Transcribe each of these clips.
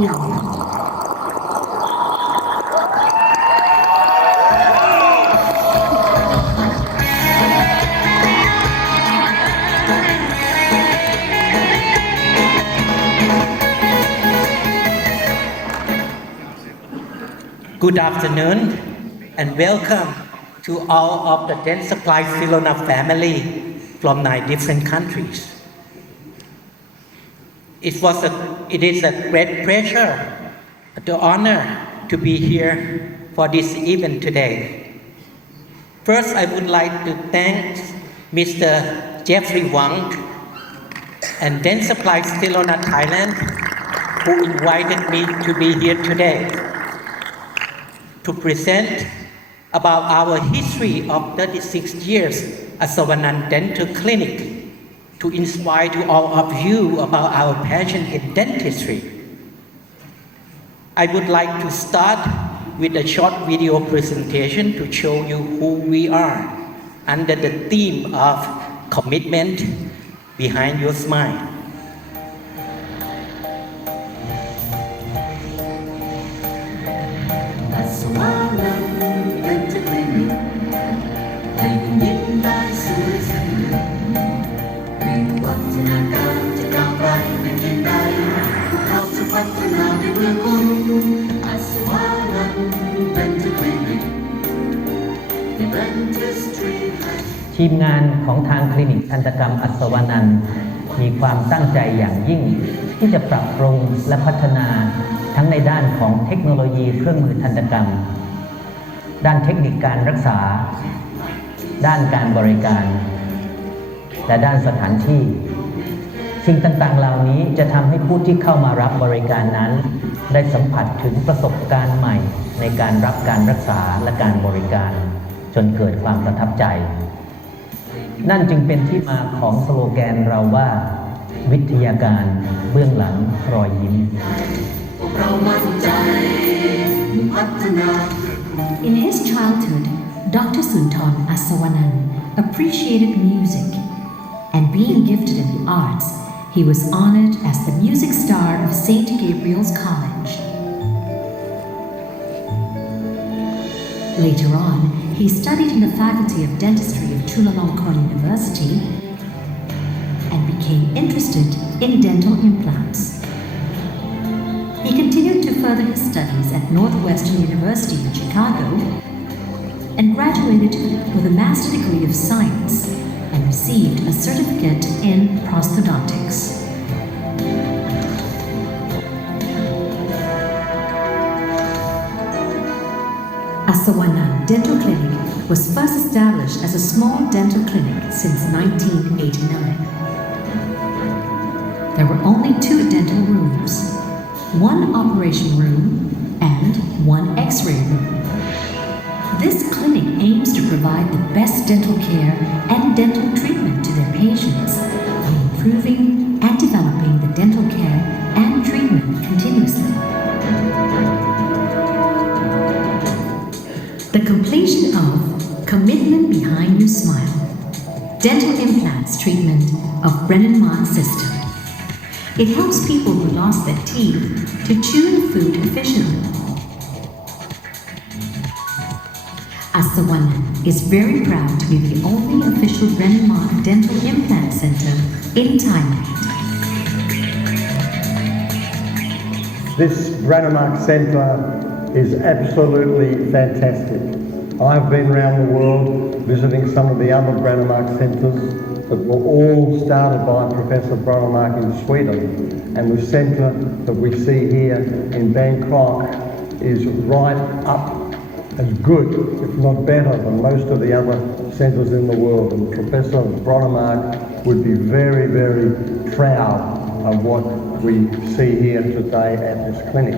London. Good afternoon and welcome to all of the Dent Supply Silona family from 9 different countries. It is a great pleasure, the honor to be here for this event today. First, I would like to thank Mr. Jeffrey Wang and Dent Supply Silona Thailand who invited me to be here today to present about our history of 36 years Asavanant Dental Clinic to inspire to all of you about our passion in dentistry. I would like to start with a short video presentation to show you who we are under the theme of commitment behind your smile.ทีมงานของทางคลินิกทันตกรรมอัศวนันท์มีความตั้งใจอย่างยิ่งที่จะปรับปรุงและพัฒนาทั้งในด้านของเทคโนโลยีเครื่องมือทันตกรรมด้านเทคนิคการรักษาด้านการบริการและด้านสถานที่สิ่งต่างๆเหล่านี้จะทำให้ผู้ที่เข้ามารับบริการนั้นได้สัมผัสถึงประสบการณ์ใหม่ในการรับการรักษาและการบริการจนเกิดความประทับใจนั่นจึงเป็นที่มาของสโลแกนเราว่าวิทยาการเบื้องหลังรอยยิ้ม In his childhood, Dr. Sunthorn Asavanant appreciated music, and being gifted in the arts, he was honored as the music star of St. Gabriel's College. Later on, he studied in the Faculty of Dentistry of Chulalongkorn University and became interested in dental implants. He continued to further his studies at Northwestern University in Chicago and graduated with a Master degree of Science and received a certificate in prosthodontics. Asavanant Dental Clinic was first established as a small dental clinic since 1989. There were only 2 dental rooms, 1 operation room and 1 X-ray room. This clinic aims to provide the best dental care and dental treatment to their patients by improving and developing the dental care and treatment continuously. The completion of Commitment Behind Your Smile, dental implants treatment of Brennan-Mark system. It helps people who lost their teeth to chew food efficiently. Asavanant is very proud to be the only official Brennan-Mark dental implant center in Thailand. This Brennan-Mark Centre is absolutely fantastic. I've been around the world visiting some of the other Brennan-Mark centres that were all started by Professor Brennan-Mark in Sweden, and the centre that we see here in Bangkok is right up as good, if not better, than most of the other centres in the world. And Professor Brennan-Mark would be very, very proud of what we see here today at this clinic.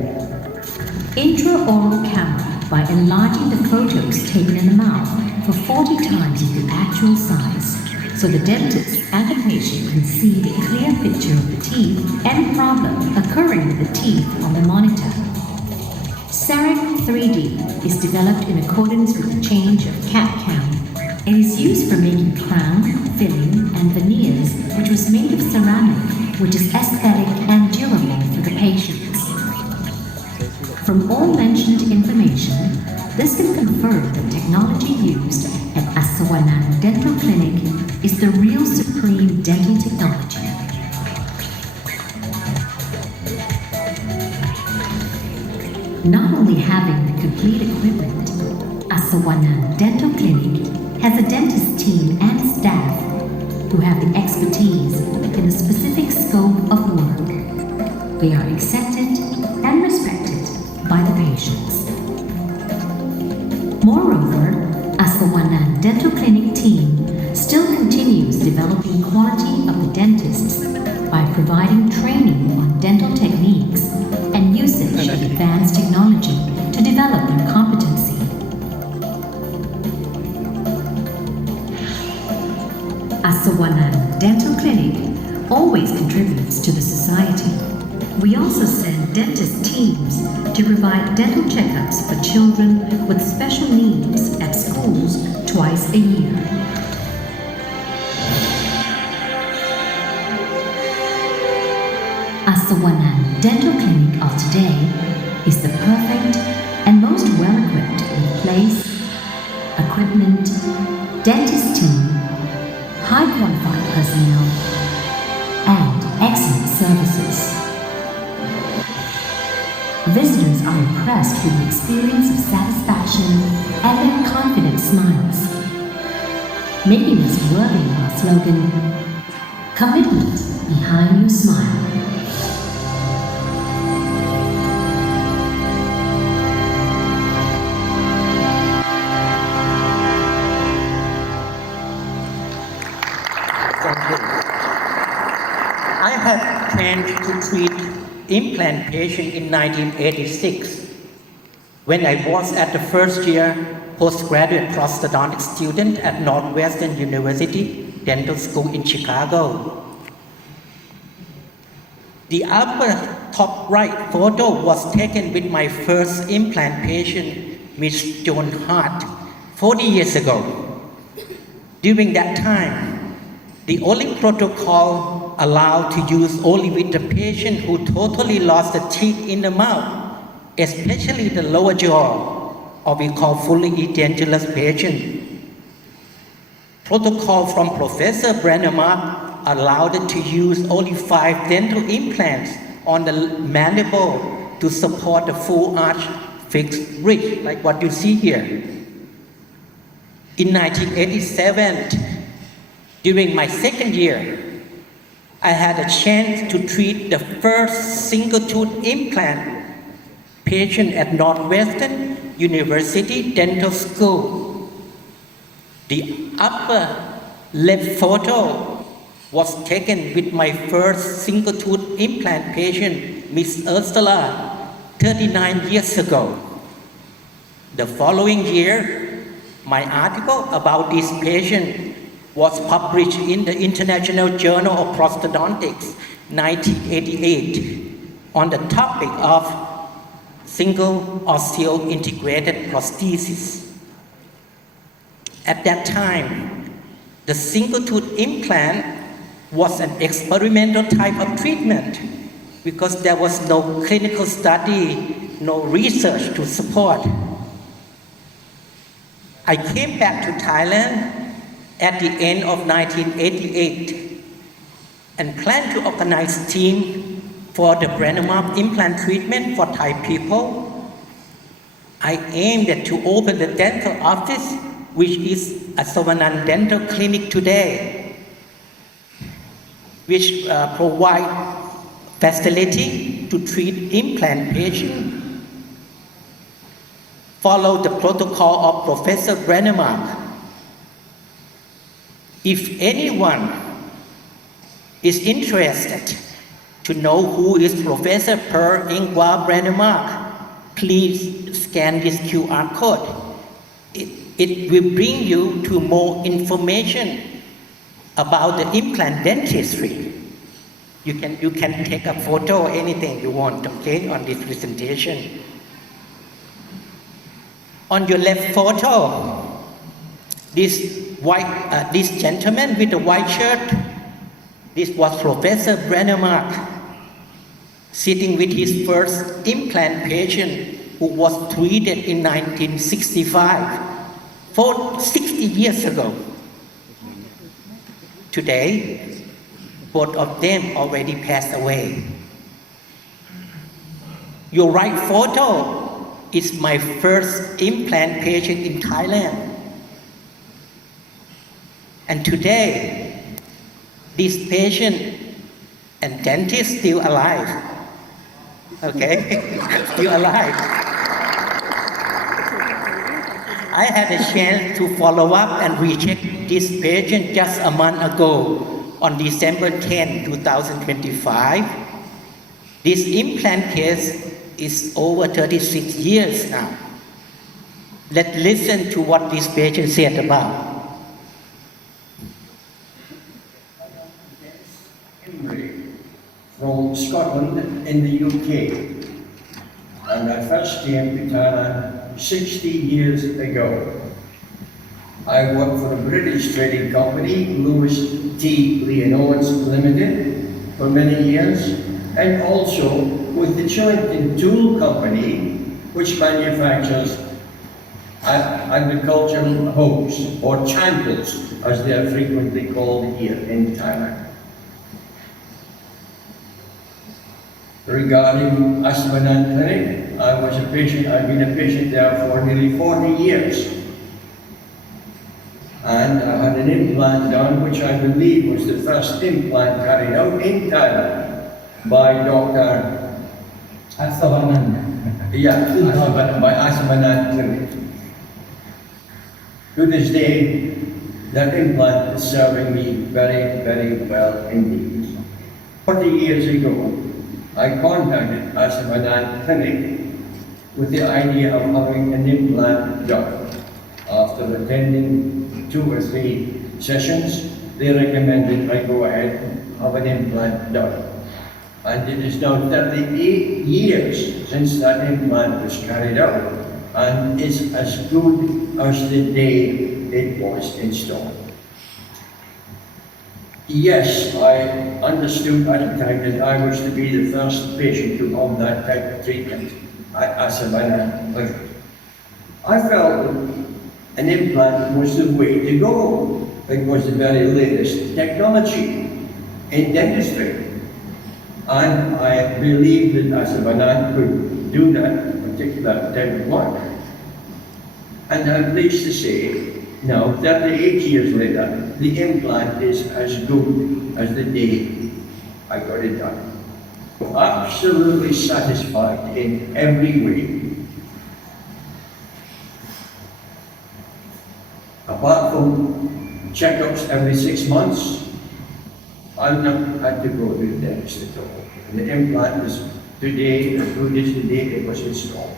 Intraoral camera by enlarging the photos taken in the mouth for 40 times the actual size, so the dentist and the patient can see the clear picture of the teeth and problem occurring with the teeth on the monitor. CEREC 3D is developed in accordance with the change of CAD/CAM and is used for making crown, filling, and veneers, which was made of ceramic, which is aesthetic and durable for the patients. From all mentioned information, this can confirm that technology used at Asavanant Dental Clinic is the real supreme dental technology. Not only having the complete equipment, Asavanant Dental Clinic has a dentist team and staff who have the expertise in a specific scope of work. They are accepted and respected by the patients. Moreover, Asavanant Dental Clinic team still continues developing quality of the dentists by providing training on dental techniques and usage of advanced technology to develop their competency. Asavanant Dental Clinic always contributes to the society. We also send dentist teams to provide dental checkups for children with special needs at schools twice a year. Asavanant Dental Clinic of today is the perfect and most well-equipped with place, equipment, dentist team, high qualified personnel, and excellent services. Visitors are impressed with the experience of satisfaction and their confident smiles, making us worthy of our slogan, commitment behind your smile. I have trained to treat implant patients in 1986 when I was at the first year postgraduate prosthodontic student at Northwestern University Dental School in Chicago. The upper top right photo was taken with my first implant patient, Miss Joan Hart, 40 years ago. During that time, the only protocol allowed to use only with the patient who totally lost the teeth in the mouth, especially the lower jaw, or we call fully edentulous patient. Protocol from Professor Brennemark allowed to use only 5 dental implants on the mandible to support the full arch fixed ridge, like what you see here. In 1987, during my second year, I had a chance to treat the first single-tooth implant patient at Northwestern University Dental School. The upper left photo was taken with my first single-tooth implant patient, Miss Ursula, 39 years ago. The following year, my article about this patient was published in the International Journal of Prosthodontics, 1988, on the topic of single osseointegrated prosthesis. At that time, the single-tooth implant was an experimental type of treatment because there was no clinical study, no research to support. I came back to Thailand at the end of 1988 and planned to organize a team for the Brennemark implant treatment for Thai people. I aimed to open the dental office, which is Asavanant Dental Clinic today, which provide facility to treat implant patients. Follow the protocol of Professor Brennemark. If anyone is interested to know who is Professor Per Ingvar Brennemark, please scan this QR code. It will bring you to more information about the implant dentistry. You can take a photo or anything you want, okay, on this presentation. On your left photo, this gentleman with the white shirt, this was Professor Brennemark. sitting with his first implant patient who was treated in 1965, 60 years ago. Today, both of them already passed away. Your right photo is my first implant patient in Thailand. And today, this patient and dentist still alive. Okay? Still alive. I had a chance to follow up and recheck this patient just a month ago on December 10, 2025. This implant case is over 36 years now. Let's listen to what this patient said about. From Scotland in the UK, and I first came to Thailand 60 years ago. I worked for a British trading company, Lewis T. Lee & Owens Limited, for many years, and also with the Chillington Tool Company, which manufactures agricultural hoes, or chancles, as they are frequently called here in Thailand. Regarding Asavanant Clinic, I was a patient, I've been a patient there for nearly 40 years. And I had an implant done, which I believe was the first implant carried out in Thailand by Dr. Asavanant. By Asavanant Clinic. To this day, that implant is serving me very, very well indeed. 40 years ago, I contacted Asavanant Clinic with the idea of having an implant done. After attending 2 or 3 sessions, they recommended I go ahead and have an implant done. And it is now 38 years since that implant was carried out, and is as good as the day it was installed. Yes, I understood at the time that I was to be the first patient to have that type of treatment at Asavanant. I felt an implant was the way to go. It was the very latest technology in dentistry. And I believed that Asavanant could do that particular type of work. And I'm pleased to say, now, 38 years later, the implant is as good as the day I got it done. Absolutely satisfied in every way. Apart from checkups every 6 months, I've not had to go to the dentist at all. The implant is today, as good as the day it was installed.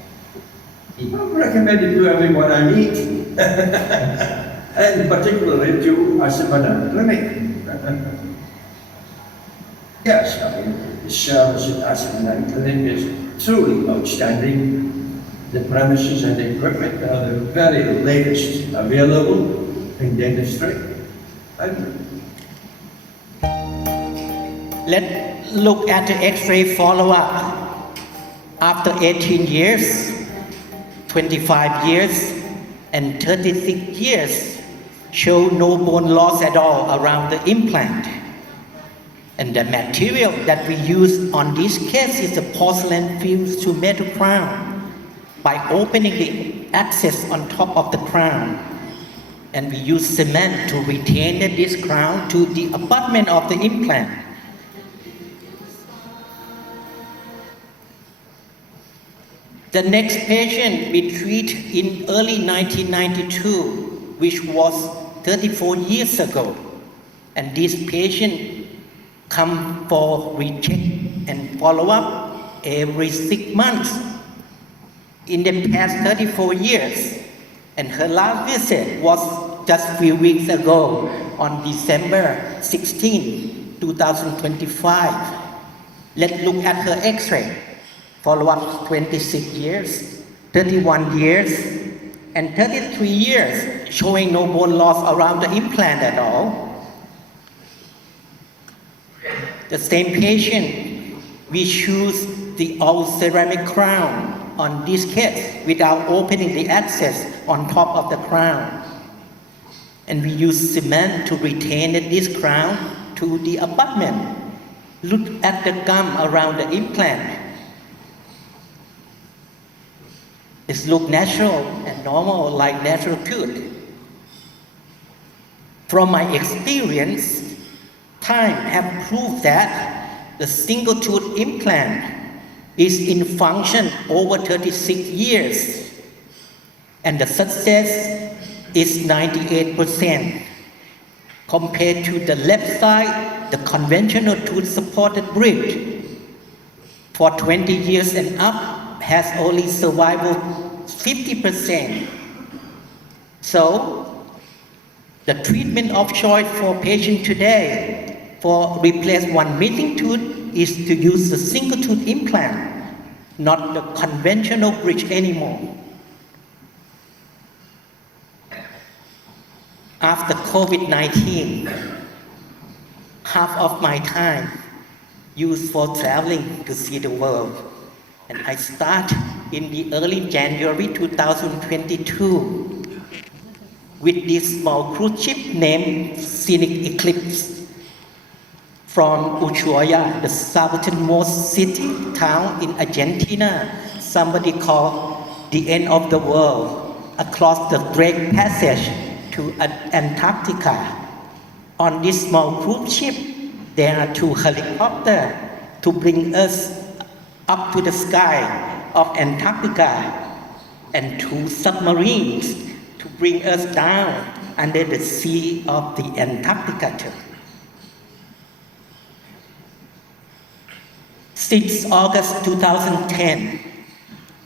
I recommend it to everyone I meet. And particularly to Asavanant Clinic. Yes, I mean, the service at Asavanant Clinic is truly outstanding. The premises and the equipment are the very latest available in dentistry. Let's look at the X-ray follow-up. After 18 years, 25 years, and 36 years show no bone loss at all around the implant. And the material that we use on this case is the porcelain fused to metal crown by opening the access on top of the crown. And we use cement to retain this crown to the abutment of the implant. The next patient we treat in early 1992, which was 34 years ago. And this patient come for recheck and follow-up every 6 months in the past 34 years. And her last visit was just a few weeks ago on December 16, 2025. Let's look at her X-ray. Follow-up 26 years, 31 years, and 33 years, showing no bone loss around the implant at all. The same patient We choose the all ceramic crown on this case without opening the access on top of the crown. And we use cement to retain this crown to the abutment. Look at the gum around the implant. It looks natural and normal like natural tooth. From my experience, time have proved that the single tooth implant is in function over 36 years, and the success is 98%. Compared to the left side, the conventional tooth-supported bridge for 20 years and up has only survival 50%. So, the treatment of choice for patients today for replace one missing tooth is to use the single tooth implant, not the conventional bridge anymore. After COVID-19, half of my time used for traveling to see the world. And I start in the early January 2022 with this small cruise ship named Scenic Eclipse from Ushuaia, the southernmost city town in Argentina. Somebody called the end of the world, across the Drake Passage to Antarctica. On this small cruise ship, there are 2 helicopters to bring us up to the sky of Antarctica and 2 submarines to bring us down under the sea of the Antarctica. Since August 2010,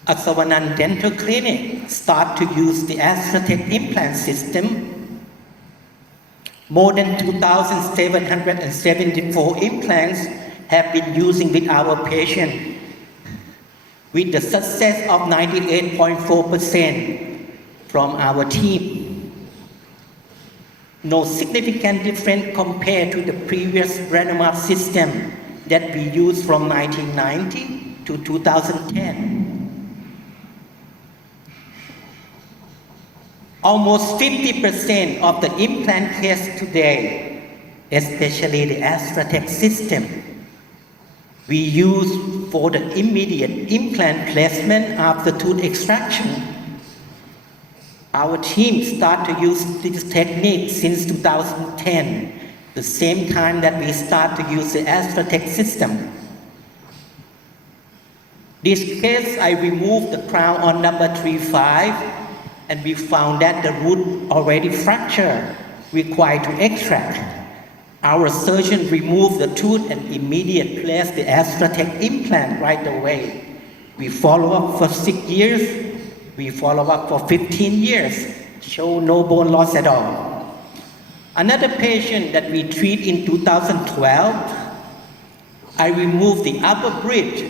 Asavanant Dental Clinic started to use the Astrotech implant system. More than 2,774 implants have been using with our patient, with the success of 98.4% from our team. No significant difference compared to the previous randomized system that we used from 1990 to 2010. Almost 50% of the implant cases today, especially the Astrotech system, we use for the immediate implant placement after tooth extraction. Our team started to use this technique since 2010, the same time that we start to use the Astrotech system. This case, I removed the crown on number 3-5, and we found that the root already fractured, required to extract. Our surgeon removed the tooth and immediately placed the Astrotech implant right away. We follow up for 6 years, we follow up for 15 years, show no bone loss at all. Another patient that we treat in 2012, I removed the upper bridge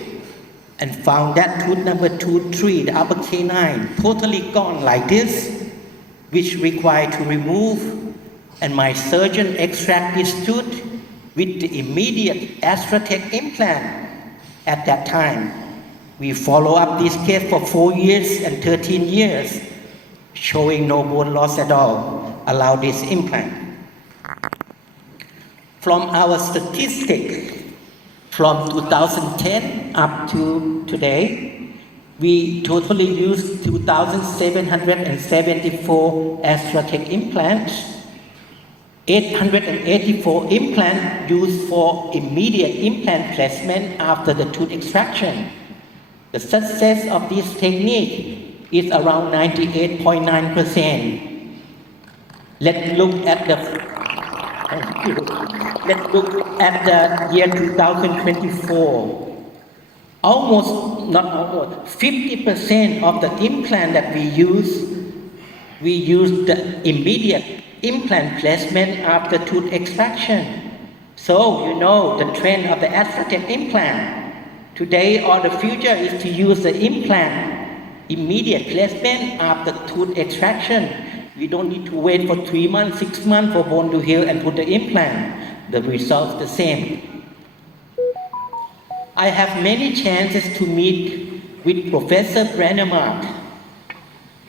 and found that tooth number 2-3, the upper canine, totally gone like this, which required to remove, and my surgeon extract this tooth with the immediate Astrotech implant at that time. We follow up this case for 4 years and 13 years, showing no bone loss at all, allow this implant. From our statistics, from 2010 up to today, we totally used 2,774 Astrotech implants, 884 implants used for immediate implant placement after the tooth extraction. The success of this technique is around 98.9%. Let's look at the year 2024. 50% of the implant that we use the immediate implant placement after tooth extraction. So you know the trend of the Astrotech implant. Today or the future is to use the implant immediate placement after tooth extraction. We don't need to wait for 3 months, 6 months for bone to heal and put the implant. The result is the same. I have many chances to meet with Professor Brannemark.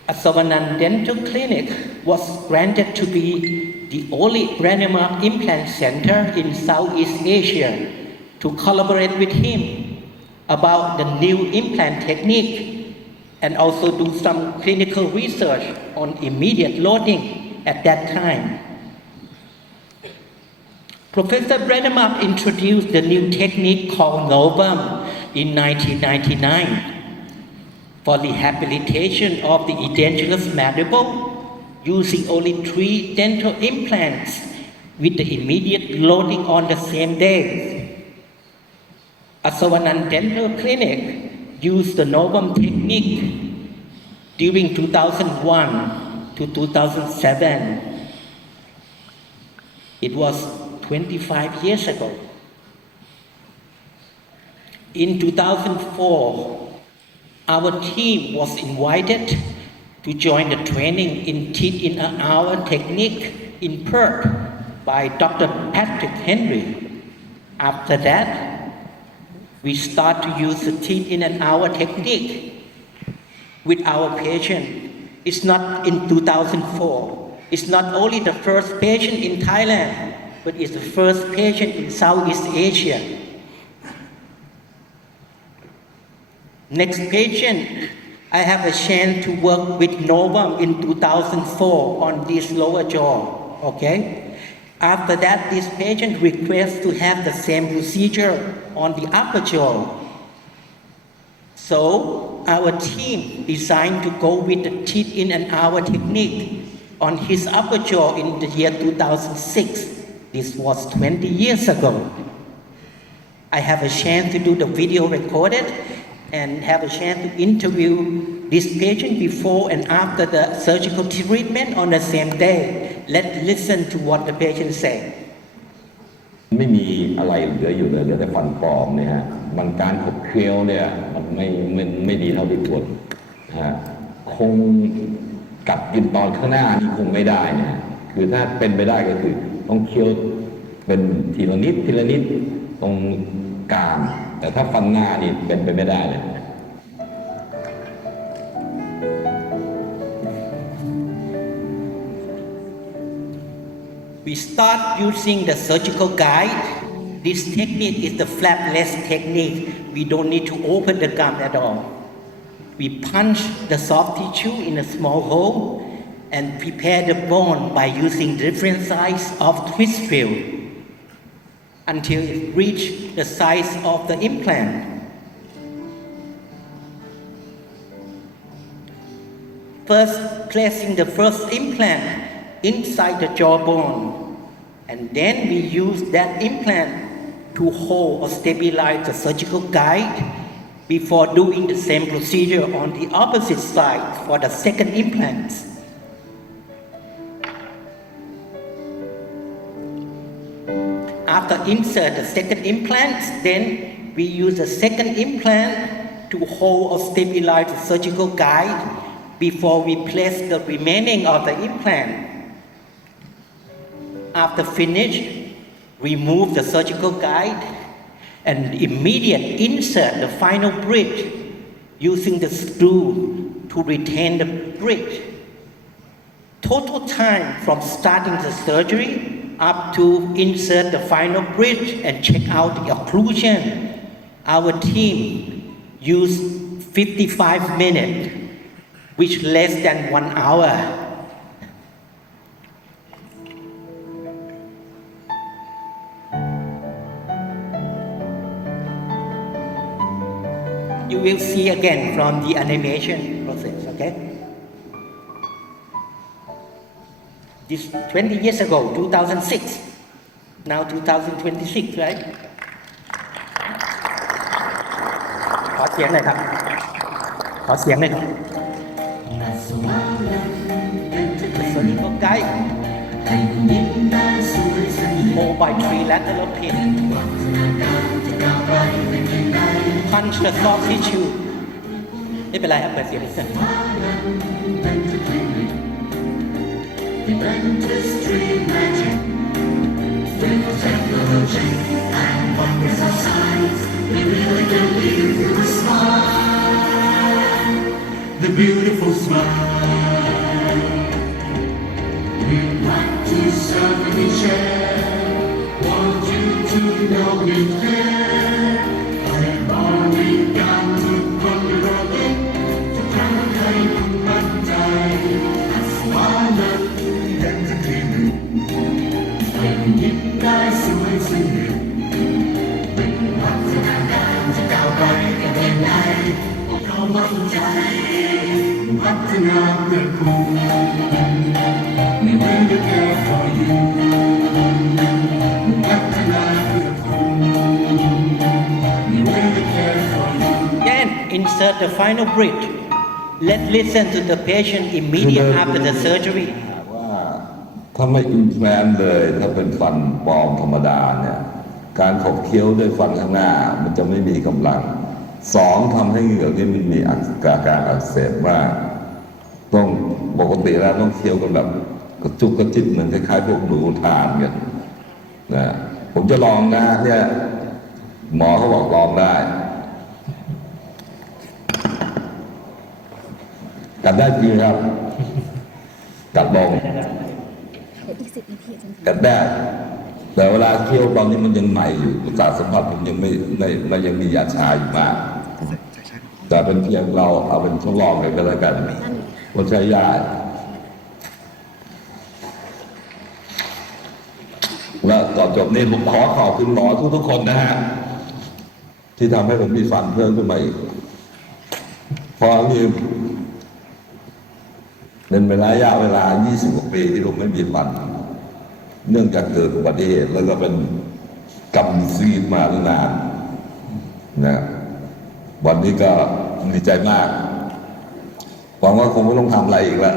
Asavanant Dental Clinic was granted to be the only Brannemark implant center in Southeast Asia to collaborate with him about the new implant technique and also do some clinical research on immediate loading at that time. Professor Brannemark introduced the new technique called Novum in 1999 for rehabilitation of the edentulous mandible using only 3 dental implants with the immediate loading on the same day. Asavanant Dental Clinic used the Novum technique during 2001 to 2007. It was 25 years ago. In 2004, our team was invited to join the training in teeth in an hour technique in Perth by Dr. Patrick Henry. After that, we start to use the teeth in an hour technique with our patient. It's not in 2004. It's not only the first patient in Thailand, but it's the first patient in Southeast Asia. Next patient, I have a chance to work with Novum in 2004 on this lower jaw, okay? After that, this patient requests to have the same procedure on the upper jaw. So our team decided to go with the teeth in an hour technique on his upper jaw in the year 2006. This was 20 years ago. I have a chance to do the video recorded and have a chance to interview this patient before and after the surgical treatment on the same day. Let's listen to what the patient said. ไม่มีอะไรเหลืออยู่เลยเหลือแต่ฟันปลอมเนี่ยฮะมันการขบเคี้ยวเนี่ยมันไม่ดีเท่าที่ควรฮะคงกัดกินตอนข้างหน้านี่คงไม่ได้เนี่ยคือถ้าเป็นไปได้ก็คือต้องเคี้ยวเป็นทีละนิดทีละนิดตรงกรามแต่ถ้าฟันหน้านี่เป็นไปไม่ได้เลย We start using the surgical guide. This technique is the flapless technique. We don't need to open the gum at all. We punch the soft tissue in a small hole and prepare the bone by using different size of twist field until it reaches the size of the implant. First, placing the first implant inside the jawbone, and then we use that implant to hold or stabilize the surgical guide before doing the same procedure on the opposite side for the second implant. After insert the second implant, then we use the second implant to hold or stabilize the surgical guide before we place the remaining of the implant. After finish, remove the surgical guide and immediately insert the final bridge using the screw to retain the bridge. Total time from starting the surgery up to insert the final bridge and check out the occlusion, our team used 55 minutes, which less than 1 hour. You will see again from the animation process, okay? This 20 years ago, 2006, now 2026, right? ขอเสียงหน่อยครับ ขอเสียงหน่อยครับ The surgical guide hold by 3 lateral pin. Punch the soft tissue. ไม่เป็นไรครับเปิดเสียงนิดหนึ่ง Dentistry magic with technology and wonders of science. The beautiful smile. We want to certainly share. Want you to know we care. And all we got to put it on it. To come andให้คุณมั่นใจ Asavanant ยังจะคลินิกยังยิ้มได้สวยสนิทวิวัฒนาการจะก้าวไปกันเป็นไงพวกเรามั่นใจ พัฒนาเพื่อคุณ We will care for you พัฒนาเพื่อคุณ We will care for you Then insert the final bridge. Let's listen to the patient immediately after the surgery. ว่าถ้าไม่อินแพลนเลยถ้าเป็นฟันปลอมธรรมดาเนี่ยการขบเคี้ยวด้วยฟันข้างหน้ามันจะไม่มีกำลังสองทำให้เหงือกนี่มันมีอาการอักเสบมากต้องปกติแล้วต้องเคี้ยวกันแบบกระจุกกระจิบเหมือนคล้ายๆพวกหนูทานกันนะผมจะลองนะเนี่ยหมอเขาบอกลองได้กัดได้จริงครับกัดลงกัดได้แต่เวลาเคี้ยวตอนนี้มันยังใหม่อยู่ประสาทสัมผัสผมยังไม่ยังมียาชาอยู่มากแต่เป็นเพียงเราเอาเป็นทดลองไปแล้วกันว่าใช้ยาและก่อนจบนี้ผมขอขอบคุณหมอทุกๆคนนะฮะที่ทำให้ผมมีฟันเพิ่มขึ้นมาอีกเพราะนี่เป็นระยะเวลา20 กว่าปีที่ผมไม่มีฟันเนื่องจากเกิดอุบัติเหตุแล้วก็เป็นกำซีดมานานนะวันนี้ก็ดีใจมากหวังว่าคงไม่ต้องทำอะไรอีกแล้ว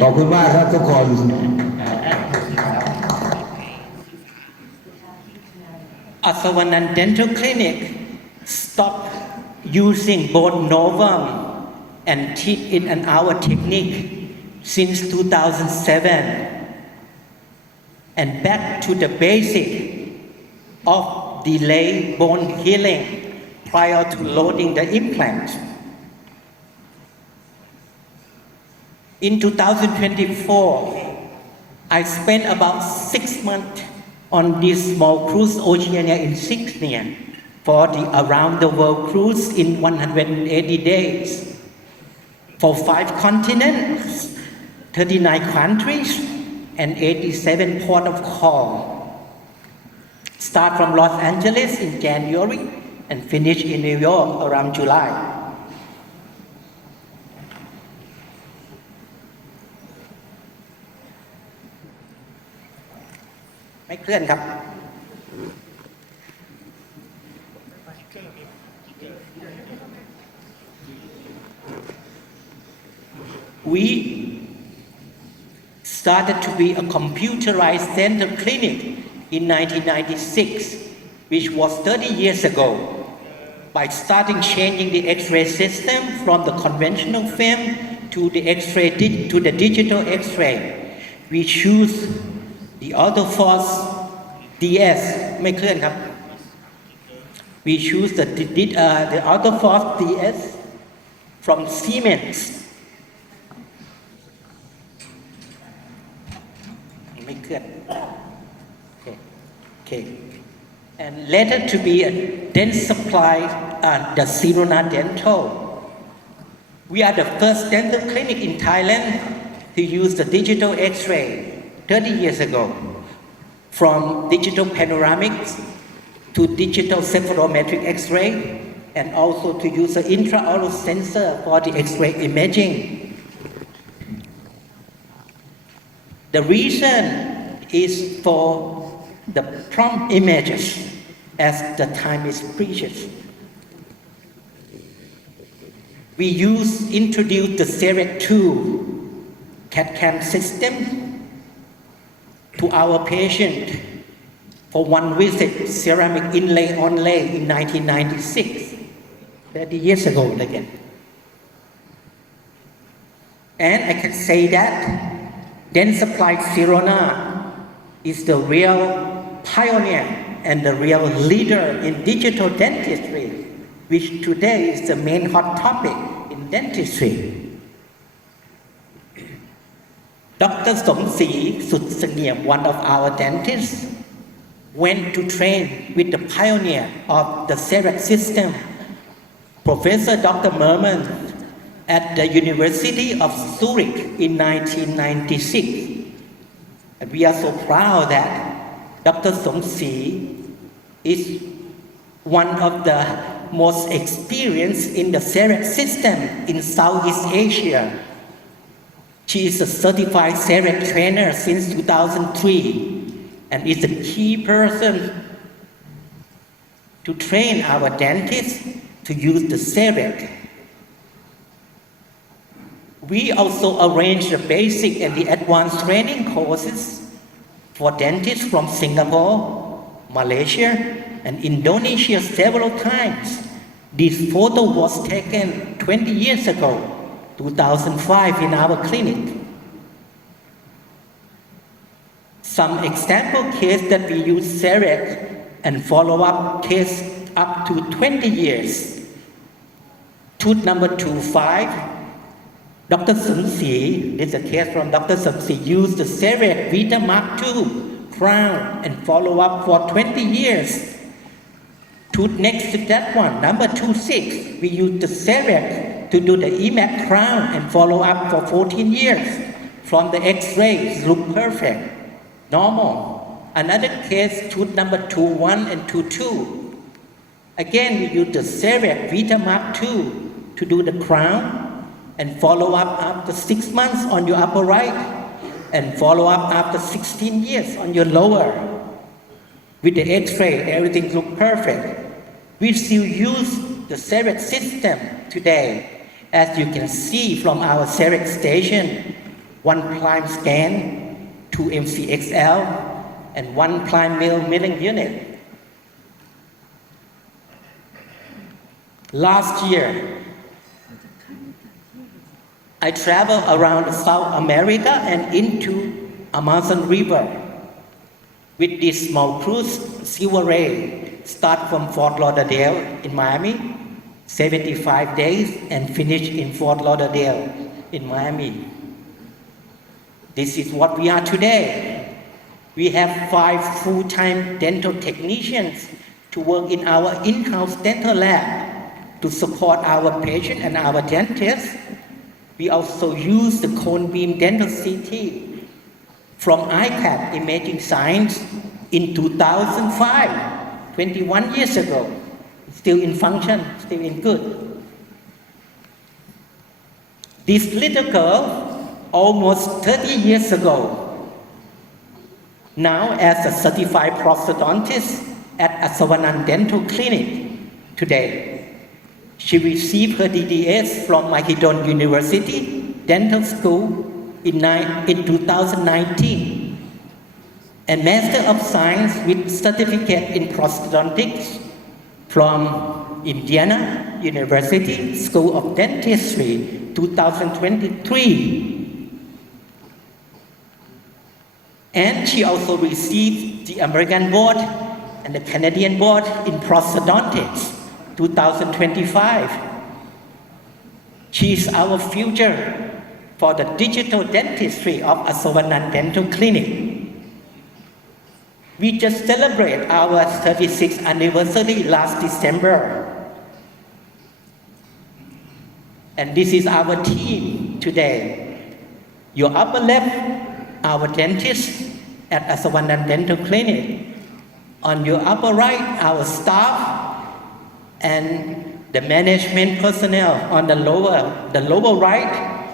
ขอบคุณมากครับทุกคน Asavanant Dental Clinic stopped using bone novum and teeth in an hour technique since 2007 and back to the basic of delay bone healing prior to loading the implant. In 2024, I spent about 6 months on this small cruise Oceania insignia for the around the world cruise in 180 days for 5 continents, 39 countries, and 87 port of call. Start from Los Angeles in January and finish in New York around July. Make clear,ครับ We started to be a computerized dental clinic in 1996, which was 30 years ago, by starting changing the X-ray system from the conventional film to the X-ray to the digital X-ray. We choose the Autoforce DS ไม่เคลื่อนครับ We choose the Autoforce DS from Siemens ไม่เคลื่อน Okay. And later to be a dental supply the Sirona Dental. We are the first dental clinic in Thailand to use the digital X-ray 30 years ago, from digital panoramics to digital cephalometric X-ray, and also to use an intraoral sensor for the X-ray imaging. The reason is for the prompt images, as the time is precious. We introduced the CEREC 2 CAD/CAM system to our patient for one visit, ceramic inlay onlay in 1996, 30 years ago again. And I can say that Dent Supply Sirona is the real pioneer and the real leader in digital dentistry, which today is the main hot topic in dentistry. Dr. Somsi Sutsangiem, one of our dentists, went to train with the pioneer of the CEREC system, Professor Dr. Merman, at the University of Zurich in 1996. And we are so proud that Dr. Somsi is one of the most experienced in the CEREC system in Southeast Asia. She is a certified CEREC trainer since 2003 and is a key person to train our dentists to use the CEREC. We also arrange the basic and the advanced training courses for dentists from Singapore, Malaysia, and Indonesia several times. This photo was taken 20 years ago, 2005, in our clinic. Some example case that we use CEREC and follow-up case up to 20 years. Tooth number 25, Dr. Somsi, this is a case from Dr. Somsi, used the CEREC Vita Mark II crown and follow-up for 20 years. Tooth next to that one, number 26, we used the CEREC to do the EMAC crown and follow-up for 14 years. From the x-rays, look perfect, normal. Another case, tooth number 21 and 22. Again, we used the CEREC Vita Mark II to do the crown and follow up after 6 months on your upper right and follow up after 16 years on your lower. With the x-ray, everything looks perfect. We still use the CEREC system today. As you can see from our CEREC station, 1 prime scan, 2 MCXL, and 1 prime milling unit. Last year, I traveled around South America and into Amazon River with this small cruise, Silver Ray, start from Fort Lauderdale in Miami, 75 days, and finish in Fort Lauderdale in Miami. This is what we are today. We have 5 full-time dental technicians to work in our in-house dental lab to support our patient and our dentists. We also use the cone beam dental CT from iPad imaging science in 2005, 21 years ago. Still in function, still in good. This little girl, almost 30 years ago, now as a certified prosthodontist at Asavanant Dental Clinic today. She received her DDS from Mahidol University Dental School in 2019 and Master of Science with certificate in prosthodontics from Indiana University School of Dentistry 2023. And she also received the American Board and the Canadian Board in prosthodontics 2025. She is our future for the digital dentistry of Asavanant Dental Clinic. We just celebrated our 36th anniversary last December. And this is our team today. Your upper left, our dentist at Asavanant Dental Clinic. On your upper right, our staff and the management personnel. On the lower right,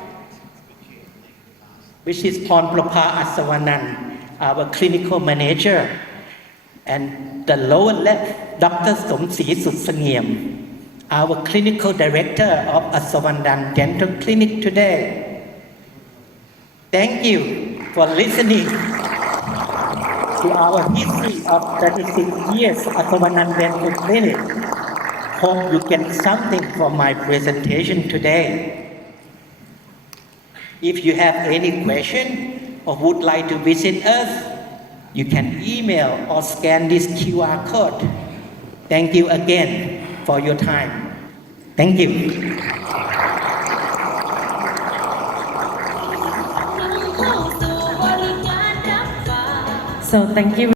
which is Pornprapa Asavanant, our clinical manager. And the lower left, Dr. Somsi Sutsangiem, our clinical director of Asavanant Dental Clinic today. Thank you for listening to our history of 36 years Asavanant Dental Clinic. Hope you get something from my presentation today. If you have any question or would like to visit us, you can email or scan this QR code. Thank you again for your time. Thank you. So thank you